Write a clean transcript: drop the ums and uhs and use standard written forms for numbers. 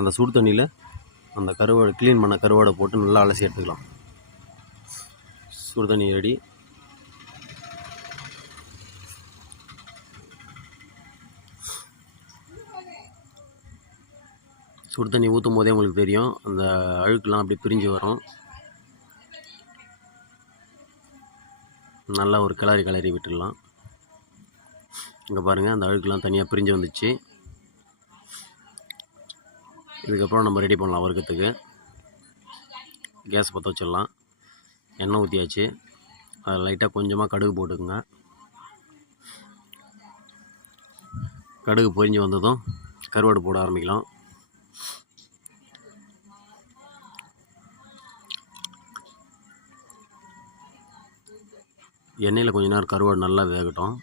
அந்த சுடு தண்ணியில் அந்த கருவாடு க்ளீன் பண்ண கருவாடை போட்டு நல்லா அலசி எடுத்துக்கலாம். சுடு தண்ணி ரெடி. சுடு தண்ணி ஊற்றும் போதே உங்களுக்கு தெரியும் அந்த அழுக்கெலாம் அப்படி பிரிஞ்சு வரும். நல்லா ஒரு கிளறி விட்டுடலாம். இங்கே பாருங்கள், அந்த அழுக்கெலாம் தனியாக பிரிஞ்சு வந்துச்சு. இதுக்கப்புறம் நம்ம ரெடி பண்ணலாம் வறுக்கிறதுக்கு. கேஸ் பற்ற வச்சிடலாம். எண்ணெய் ஊற்றியாச்சு. அதில் லைட்டாக கொஞ்சமாக கடுகு போட்டுக்குங்க. கடுகு பொரிஞ்சு வந்ததும் கருவாடு போட ஆரம்பிக்கலாம். எண்ணெயில் கொஞ்ச நேரம் கருவாடு நல்லா வேகட்டும்.